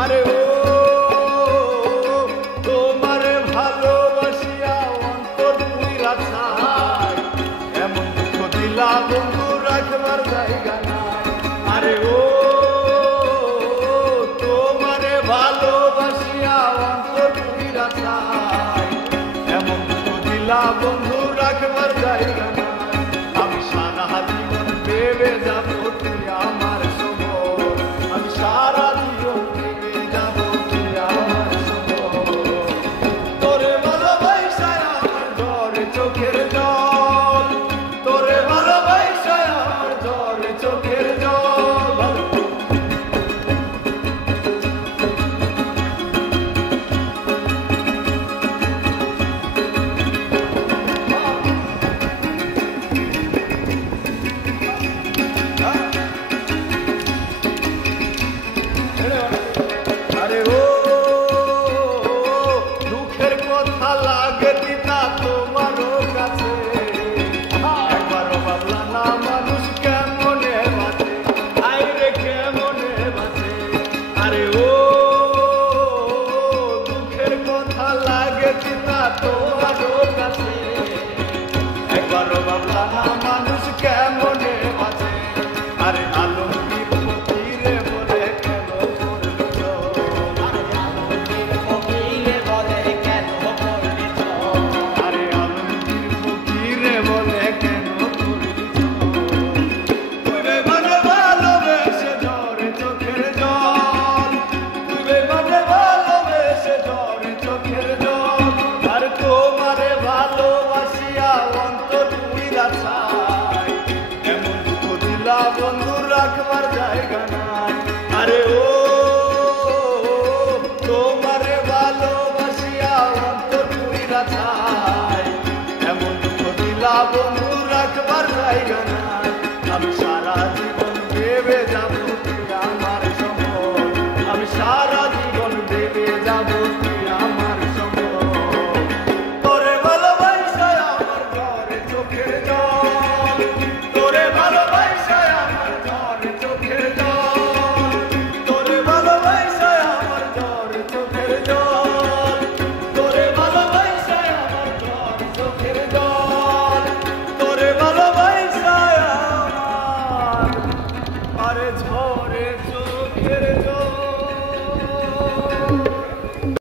আরে ও তোমারে ভালোবাসিয়া অন্তর পুইরা ছাই, এমন দুঃখ দিলা বন্ধু রাখবার জায়গা নাই। আরে ও তোমারে ভালোবাসিয়া অন্তর পুইরা ছাই, এমন দুঃখ দিলা বন্ধু রাখবার জায়গা নাই। আমি সারা জীবন ভেবে যাবো তুই আমার সবর, আমি সারা জীবন ভেবে যাবো তুই আমার সবর। তোরে ভালোবাসায় আমার ঝরে চোখের জল, তোরে ভালোবাসায় আমার ঝরে চোখের জল। আরে ও দুঃখের কথা লাগে দিতা তোমারও কাছে, একবারও ভাবলা না মানুষ কেমনে বাঁচে, আইরে কেমনে বাঁচে। আরে ও দুঃখের কথা লাগে দিতা তোমারও কাছে, একবারও ভাবলা না মানুষ কেমনে বাঁচে। আরে আলমগীর ফকিরে বলে কেন করলি চল, আরে আলমগীর ফকিরে বলে কেন করলি চল, আরে আলমগীর ফকিরে বলে কেন করলি চল। তুই বেমানে ভালোবেসে ঝরে চোখের জল, তুই বেমানে ভালোবেসে ঝরে চোখের জল। আর তোমারে ভালোবাসিয়া অন্তর পুইরা ছাই, এমন দুঃখ দিলা বন্ধু রাখবার জায়গা নাই। আরে ও তোমারে ভালোবাসিয়া অন্তর পুইরা ছাই, এমন দুঃখ দিলা বন্ধু রাখবার জায়গা নাই।